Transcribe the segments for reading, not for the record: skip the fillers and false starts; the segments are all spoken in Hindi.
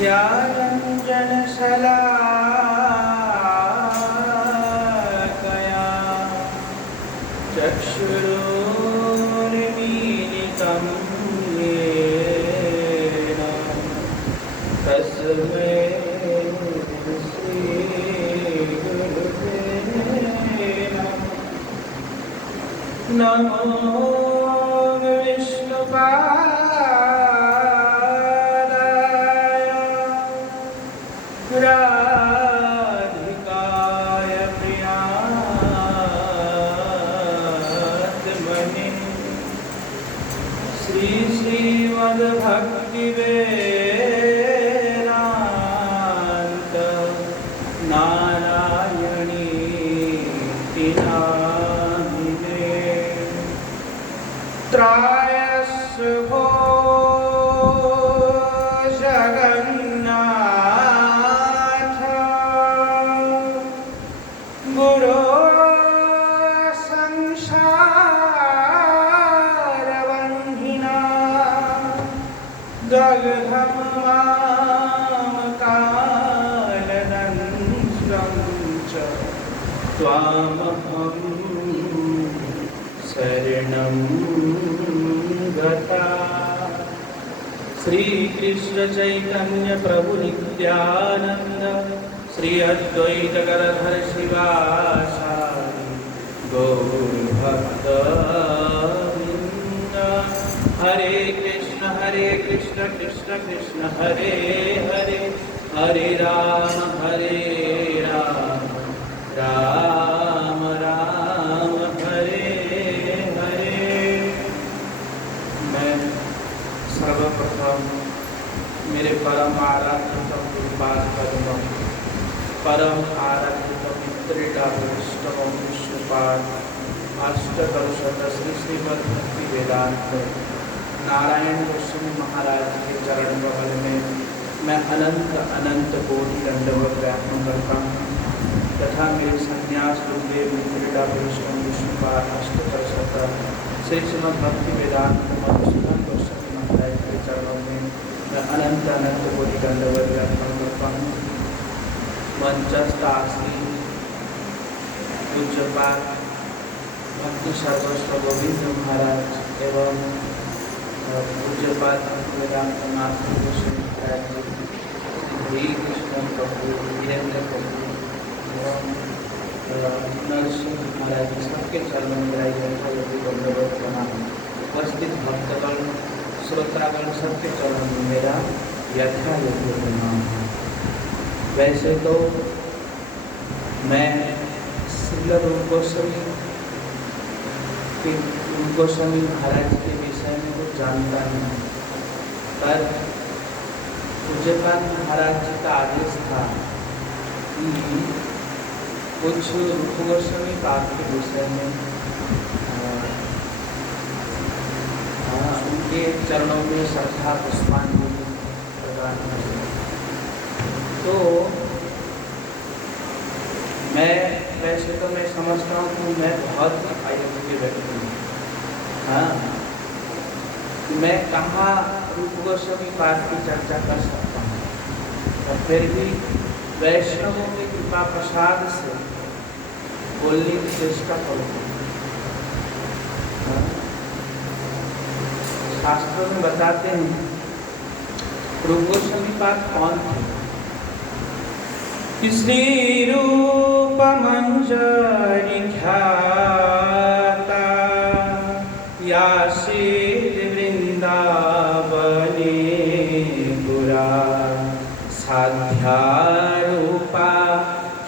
या रञ्जनशलाकया चक्षुरुन्मीलितं येन तस्मै श्रीगुरुवे नमः। नमो विष्णुपादाय राधिकाय प्रियात्मने श्रीमद्भक्तिवेदान्त नारायणीति नामिने त्रायस्वो जगन्नाथ गुरो संसारबन्धिना दग्धं मामकालदंष्ट्रं च त्वामहं शरणं गता। श्री कृष्ण चैतन्य प्रभु नित्यानंद श्री अद्वैत गदाधर शिवासादि गौर भक्तवृंद। हरे कृष्ण कृष्ण कृष्ण हरे हरे, हरे राम राम राम हरे हरे। मैं सर्वप्रथम मेरे परम आराध्य गुरुपाद पद्म, परम आराध्य मित्रेटा वरिष्ठम विष्णुपाद अष्टकलशत श्री श्रीमद्भक्ति वेदांत नारायण गोस्वामी महाराज के चरण कमल में मैं अनंत अनंत कोटि दंडवत व्यापन करता हूँ तथा मेरे संन्यास गुरुदेव मित्रेटा वरिष्ठम विष्णुपाद अष्टकलशत श्री श्रीमद्भक्ति वेदांत मधुसूदन गोस्वामी महाराज के चरणों में मैं अनंत अनंत कोटि दंडवत व्यापन करता हूँ। मंचस्थ आसीन पूज्यपाद भक्ति सर्वस्व गोविंद महाराज एवं पूज्यपाद वेदांत नाथ गोस्वामी महाराज जी, कृष्ण प्रभु, वीरेंद्र प्रभु एवं नरसिंह महाराज जी सबके चरणों में यथायोगी दंडवत प्रणाम। उपस्थित भक्तगण श्रोतागण सबके चरणों में मेरा यथायोगी प्रणाम। वैसे तो मैं श्रील रूप गोस्वामी महाराज के विषय में कुछ जानता नहीं, पर पूज्यपाद महाराज जी का आदेश था कि कुछ रूप गोस्वामी पाद के विषय में उनके चरणों में श्रद्धा पुष्पांजलि प्रदान करें। तो मैं वैसे तो मैं समझता हूँ कि मैं बहुत अयोग्य व्यक्ति हूँ। हाँ, मैं कहाँ रूप गोस्वामी पाद की चर्चा कर सकता हूँ, और फिर भी वैष्णवों के कृपा प्रसाद से बोलने की चेष्टा करूँगा। शास्त्रों में बताते हैं रूप गोस्वामी पाद कौन थे। श्री रूप मंजरी ख्याता यासीद वृंदावने पुरा साध्या रूपा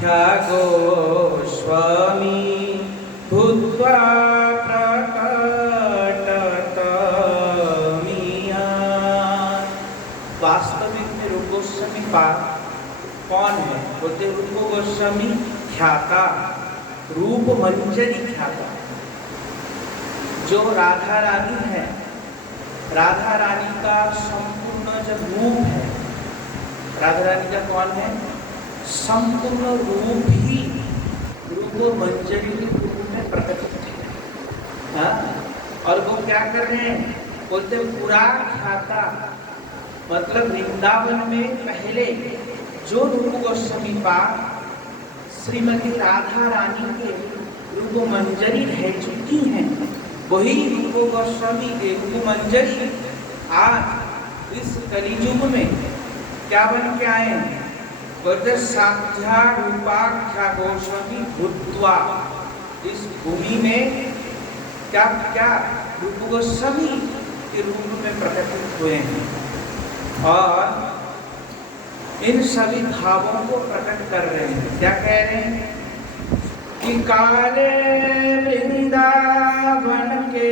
ख्या गोस्वामी भूत्वा प्रकटतमिया। वास्तविक में रूप गोस्वामी पाद कौन है? बोलते रूप गोस्वामी ख्याता, रूप मंजरी ख्याता। जो राधा रानी है, राधा रानी का संपूर्ण जो रूप है, राधा रानी का कौन है? संपूर्ण रूप ही रूप मंजरी के रूप में प्रकट होते हैं। हाँ, और वो क्या कर रहे हैं? बोलते पूरा ख्याता, मतलब वृंदावन में पहले जो रूप गोस्वामी पाद श्रीमती राधा रानी के रूप मंजरी रह चुकी हैं, वही रूप गोस्वामी के रूप मंजरी आज इस कलियुग में क्या बन के आए हैं? बोलते साध्या रूपाख्या गोस्वामी भूत्वा, इस भूमि में क्या क्या रूप गोस्वामी के रूप में प्रकटित हुए हैं और इन सभी भावों को प्रकट कर रहे हैं। क्या कह रहे हैं कि काले वृंदावन के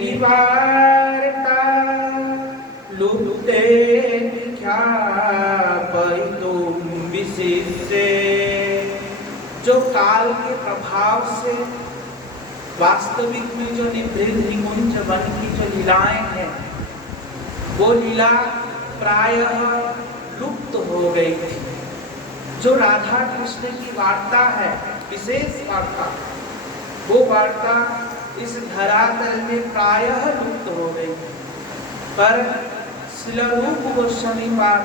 निवारता लुप्ते क्या तुम विशेष, जो काल के प्रभाव से वास्तविक में जो निवृत्त निकुंज वन की जो लीलाएं हैं, वो लीला प्रायः लुप्त हो गई थी। जो राधा कृष्ण की वार्ता है, विशेष वार्ता, वो वार्ता इस धरातल में प्रायः लुप्त हो गई, पर श्रील रूप गोस्वामी पाद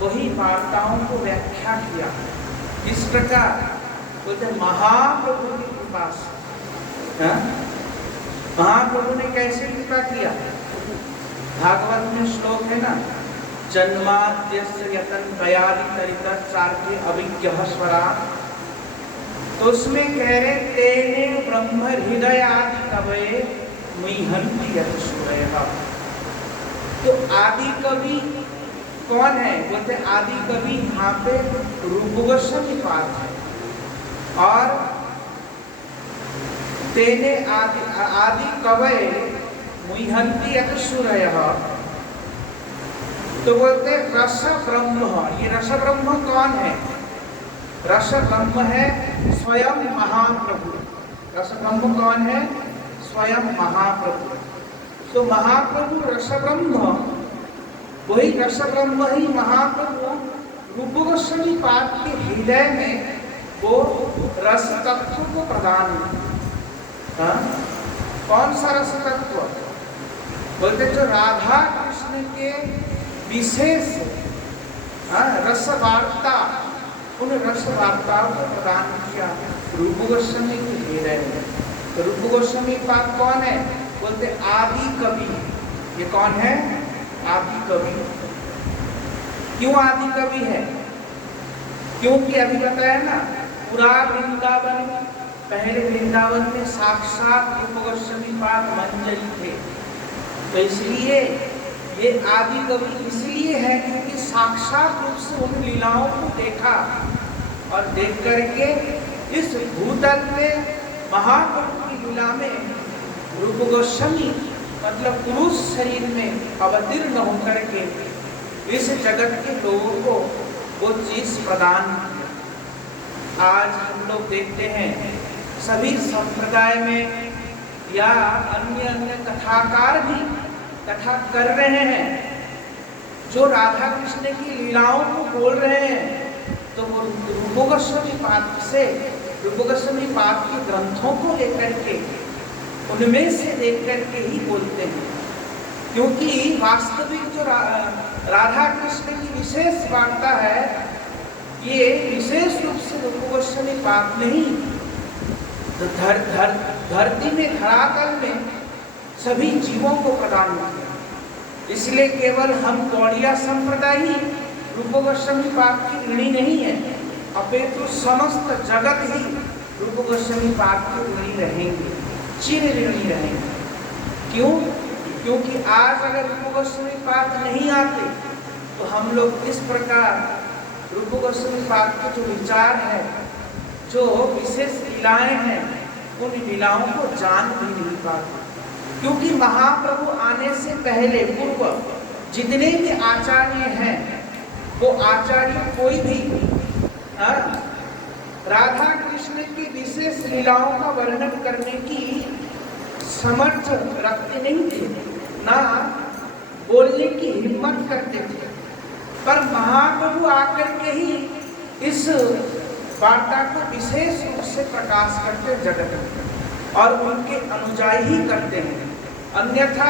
वही वार्ताओं को व्याख्या किया। इस प्रकार बोलते महाप्रभु की कृपा से, महाप्रभु ने कैसे कृपा किया? भागवत में श्लोक है ना, जन्माद्यस्य यतन्त्रयादितरितश्चार्थे अविज्ञः स्वराट्, तो उसमें कह रहे तेने ब्रह्म हृदयादि कवये मुह्यन्ति यत् सूरयः। तो आदि कवि कौन है? बोलते आदि कवि यहाँ पे रूप गोस्वामी पाद है, और तेने आदि कवये मुह्यन्ति यत् सूरयः, तो बोलते रस ब्रह्म। ये रस ब्रह्म कौन है? रस ब्रह्म है स्वयं महाप्रभु। रस ब्रह्म कौन है? स्वयं महाप्रभु। तो महाप्रभु रस ब्रह्म, वही रस ब्रह्म ही महाप्रभु रूप गोस्वामी पाद के हृदय में वो रस तत्व को प्रदान। कौन सा रस तत्व? बोलते जो राधा कृष्ण के विशेष रस वार्ता, उन रस वार्ताओं को प्रदान किया रूप गोस्वामी के हृदय में। तो रूप गोस्वामी पाद कौन है? बोलते आदि कवि। ये कौन है? आदि कवि। क्यों आदि कवि है? क्योंकि अभी बताया ना, पूरा वृंदावन, पहले वृंदावन में साक्षात रूप गोस्वामी पाद मंजरी थे, तो इसलिए ये आदि कवि इसलिए है क्योंकि साक्षात रूप से उन लीलाओं को देखा, और देख करके इस भूतल में महाप्रभु की लीला में रूप गोस्वामी मतलब पुरुष शरीर में अवतीर्ण होकर के इस जगत के लोगों को वो चीज प्रदान किया। आज हम लोग देखते हैं सभी संप्रदाय में या अन्य अन्य कथाकार भी कथा कर रहे हैं, जो राधा कृष्ण की लीलाओं को बोल रहे हैं, तो वो रूप गोस्वामी पाद से, रूप गोस्वामी पाद के ग्रंथों को लेकर के, उनमें से देख करके ही बोलते हैं। क्योंकि वास्तविक जो राधा कृष्ण की विशेष वार्ता है, ये विशेष रूप से रूप गोस्वामी पाद नहीं, तो धरती में, धरातल में सभी जीवों को प्रदान किया। इसलिए केवल हम गौड़िया संप्रदाय ही रूप गोस्वामी पाद की ऋणी नहीं है, अपितु समस्त जगत ही रूप गोस्वामी पाद की ऋणी रहेंगे, चिर ऋणी रहेंगे। क्यों? क्योंकि आज अगर रूप गोस्वामी पाद नहीं आते तो हम लोग इस प्रकार रूप गोस्वामी पाद के जो विचार है, जो विशेष लीलाएं हैं, उन लीलाओं को जान भी नहीं पाते। क्योंकि महाप्रभु आने से पहले पूर्व जितने भी आचार्य हैं, वो आचार्य कोई भी राधा कृष्ण की विशेष लीलाओं का वर्णन करने की समर्थ रखते नहीं थे, ना बोलने की हिम्मत करते थे। पर महाप्रभु आकर के ही इस वार्ता को विशेष रूप से प्रकाश करते जगत में, और उनके अनुयायी ही करते हैं। अन्यथा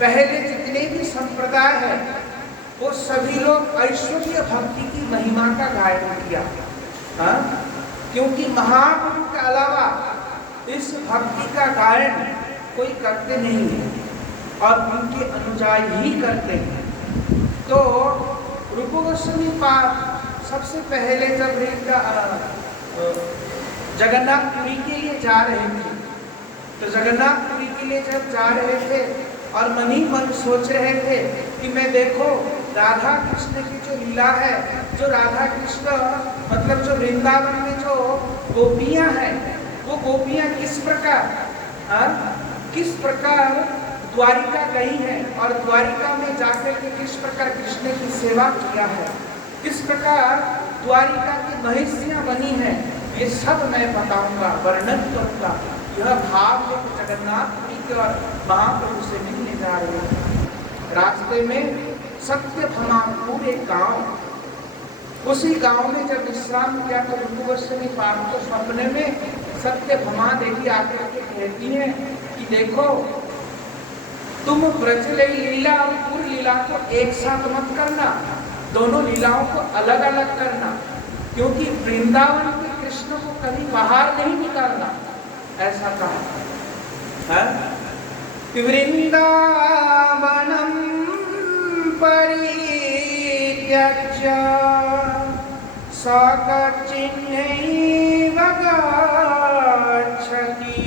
पहले जितने भी संप्रदाय है, वो सभी लोग ऐश्वर्य भक्ति की महिमा का गायन किया। हाँ, क्योंकि महाप्रभु के अलावा इस भक्ति का गायन कोई करते नहीं है और उनके अनुयायी ही करते हैं। तो रूप गोस्वामी पाद सबसे पहले जब जगन्नाथपुरी के लिए जा रहे थे, तो जगन्नाथपुरी के लिए जब जा रहे थे और मन ही मन सोच रहे थे कि मैं देखो राधा कृष्ण की जो लीला है, जो राधा कृष्ण मतलब जो वृंदावन में जो गोपियां हैं, वो गोपियां किस प्रकार द्वारिका गई हैं और द्वारिका में जाकर के किस प्रकार कृष्ण की सेवा किया है, किस प्रकार द्वारिका की महिषियां बनी हैं, ये सब मैं बताऊंगा, वर्णन करूंगा। यह भाव जगन्नाथपुरी के और महाप्रभु से मिलने जा रहे हैं। रास्ते में सत्यभामा पूरे गांव, उसी गांव में जब विश्राम किया तो रूप गोस्वामी पाद को स्वप्न में सत्यभामा देवी आकर के कहती हैं कि देखो तुम ब्रज लीला और पूर्व लीला को एक साथ मत करना, दोनों लीलाओं को अलग अलग करना, क्योंकि वृंदावन के कृष्ण को कभी बाहर नहीं निकालना, ऐसा कहा है। वृंदावनम परित्यज्य सकचिन्नैव गच्छति।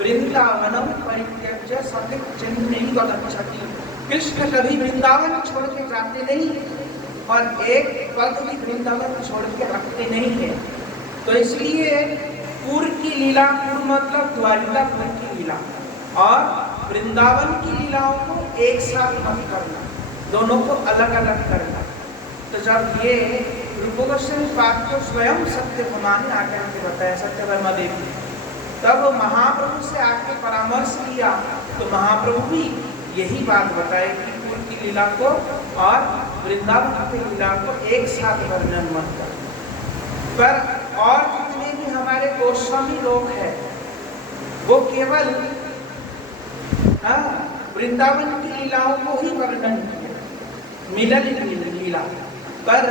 वृंदावनम परित्यज्य सकचिन्नैव गच्छति। कृष्ण कभी वृंदावन छोड़ के जाते नहीं और एक पग भी वृंदावन छोड़ के रखते नहीं है। तो इसलिए पूर्व की लीला, पूर्व मतलब द्वारिकापुर की लीला और वृंदावन की लीलाओं को एक साथ मत करना, दोनों को अलग अलग करना। तो जब ये रूप गोस्वामी पाद को स्वयं सत्यभामा ने आकर के बताया, सत्यभामा देवी, तब महाप्रभु से आके परामर्श लिया तो महाप्रभु भी यही बात बताए कि पूर्व की लीला को और वृंदावन की लीला को एक साथ वर्णन मत कर। पर और जितने भी हमारे गोस्वामी लोग हैं वो केवल वृंदावन की लीलाओं को ही वर्णन किया, मिलन लीला, पर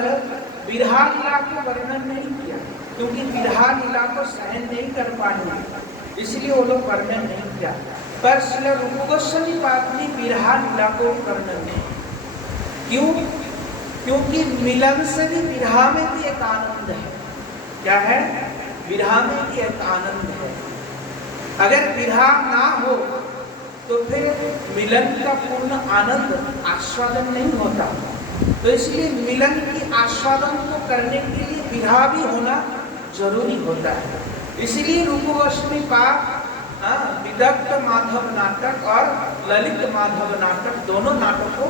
विरहा लीला को वर्णन नहीं किया, क्योंकि विरहा लीला को सहन नहीं कर पाएंगे, इसलिए वो लोग वर्णन नहीं किया। पर श्री रूप गोस्वामी पाद ने विरहा लीला को वर्णन नहीं। क्यों? क्योंकि मिलन से भी विरहा में भी एक आनंद है। क्या है? विरहा में भी एक आनंद है। अगर विरहा ना हो तो फिर मिलन का पूर्ण आनंद आस्वादन नहीं होता। तो इसलिए मिलन की आस्वादन को करने के लिए विरहा भी होना जरूरी होता है। इसलिए रूप गोस्वामी पाद विदग्ध माधव नाटक और ललित माधव नाटक, दोनों नाटकों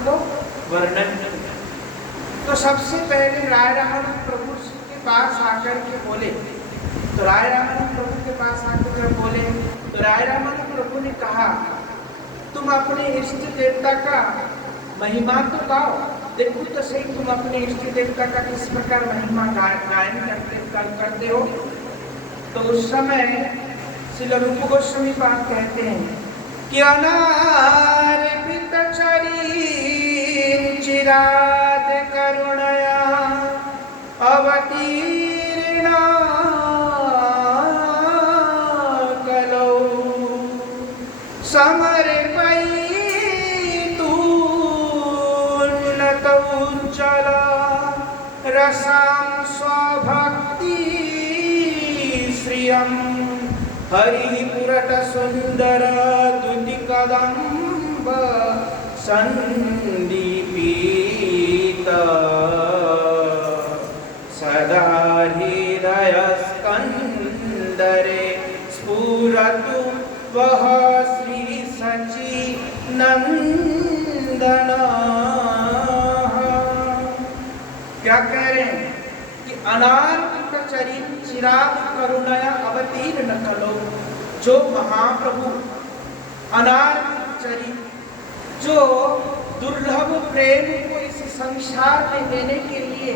को वर्णन किया। तो सबसे पहले राय रामानंद प्रभु के पास आकर के बोले, तो राय रामानंद प्रभु के पास आकर जब बोले तो राय रामानंद प्रभु ने कहा, तुम अपने इष्ट देवता का महिमा तो गाओ, देखो तो सही तुम अपने इष्ट देवता का किस प्रकार महिमा गायन करते हो। तो उस समय श्री रूप गोस्वामी पाद कहते हैं कि अनार्पित चरीं चिराद करुणया अवतीर्णा कलौ समर्पयितु उन्नतोज्ज्वल रसां स्वभक्ति श्रियं हरिपुरट सुंदर दुति कदम्ब संदीपित सदा हृदय स्कंदरे स्फुरतु वह श्री सची नंदन। क्या कह रहे हैं कि अनार्पित चरीं चिराद करुणया अवतीर्ण कलो। जो महाप्रभु अनार्पित चरीं, जो दुर्लभ प्रेम को इस संसार में देने के लिए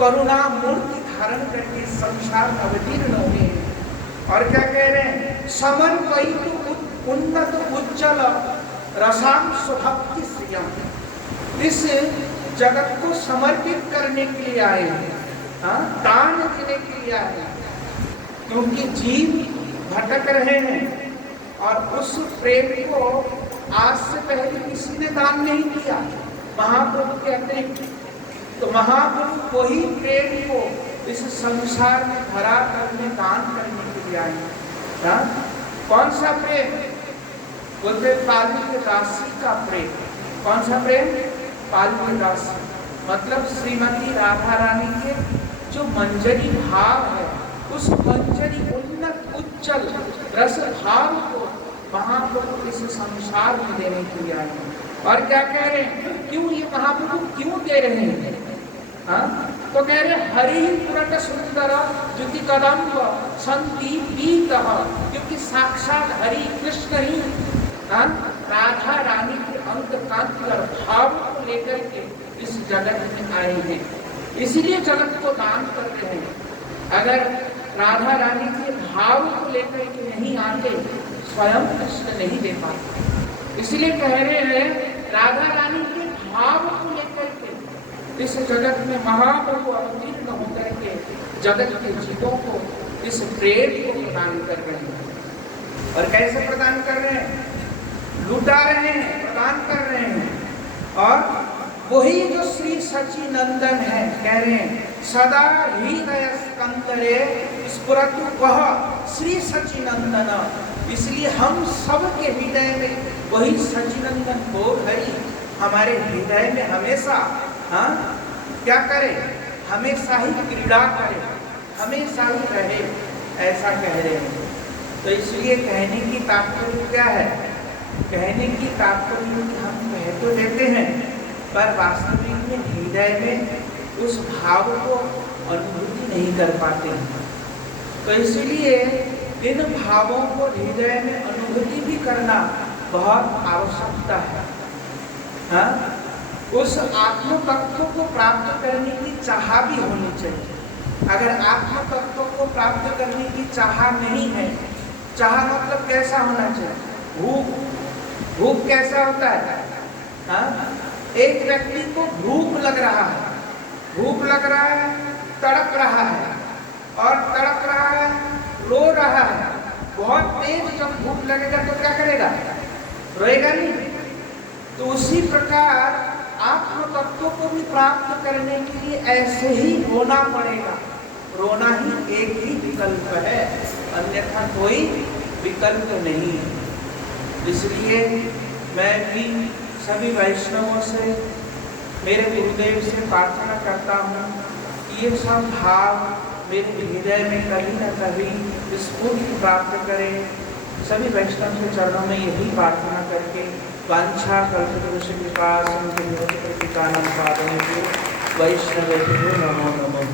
करुणा मूर्ति धारण करके संसार में अवतीर्ण हुए। और क्या कह रहे हैं? समर्पयितु उन्नत उज्ज्वल रसांश भक्ति श्रियम, इस जगत को समर्पित करने के लिए आए हैं, दान देने के लिए आए हैं, क्योंकि जीव भटक रहे हैं और उस प्रेम को आज से पहले किसी ने दान नहीं किया महाप्रभु के अतिरिक्त। तो महाप्रभु वही प्रेम को इस संसार में भरा करने दान करने के लिए आए। कौन सा प्रेम? बोलते पाली के राशि का प्रेम। कौन सा प्रेम? पाली के राशि मतलब श्रीमती राधा रानी के जो मंजरी भाव है, उस मंजरी उन्नत उज्जवल रस भाव को महाप्रभु इस संसार में देने के लिए आए हैं। और क्या कह रहे हैं? क्यों ये महाप्रभु क्यों दे रहे हैं? तो कह रहे हरि पुरट सुंदर ज्योति कदम्ब संति पीतः, क्योंकि साक्षात हरि कृष्ण ही राधा रानी के अंत कांति और भाव को लेकर के इस जगत में आए हैं, इसीलिए जगत को दान करते हैं। अगर राधा रानी के भाव को लेकर के नहीं आते, स्वयं कृष्ण नहीं दे पाते। इसलिए कह रहे हैं राधा रानी के भाव को लेकर के इस जगत में महाप्रभु अवतीर्ण होकर के जगत के जीवों को इस प्रेम को प्रदान कर रहे हैं। और कैसे प्रदान कर रहे हैं? लुटा रहे हैं, प्रदान कर रहे हैं। और वही जो श्री सचिनंदन है, कह रहे हैं सदा हृदय स्कंदरे स्फुरतु वह श्री सचिनंदन। इसलिए हम सबके हृदय में वही सचिनंदन बोध हरि हमारे हृदय में हमेशा क्या करे? हमेशा ही क्रीड़ा करे, हमेशा ही रहे, ऐसा कह रहे हैं। तो इसलिए कहने की तात्पर्य क्या है? कहने की तात्पर्य कि हम कह तो देते हैं पर वास्तविक में हृदय में उस भाव को अनुभूति नहीं कर पाते हैं। तो इसलिए इन भावों को हृदय में अनुभूति भी करना बहुत आवश्यकता है। उस आत्म तत्व को प्राप्त करने की चाह भी होनी चाहिए। अगर आत्म तत्व को प्राप्त करने की चाह नहीं है, चाह मतलब कैसा होना चाहिए? भूख। भूख कैसा होता है? एक व्यक्ति को भूख लग रहा है, भूख लग रहा है, तड़प रहा है, और तड़प रहा है, रो रहा है। बहुत तेज जब भूख लगेगा तो क्या करेगा? रोएगा नहीं। तो उसी प्रकार आत्म तत्व को भी प्राप्त करने के लिए ऐसे ही रोना पड़ेगा। रोना ही एक ही विकल्प है, अन्यथा कोई विकल्प नहीं है। इसलिए मैं भी सभी वैष्णवों से, मेरे गुरुदेव से प्रार्थना करता हूँ कि ये सब भाव मेरे हृदय में कभी न कभी स्फूर्ति प्राप्त करें। सभी वैष्णव के चरणों में यही प्रार्थना करके वांछा कल्पतरुष कृपा संत पादने वैष्णव नमो नमः।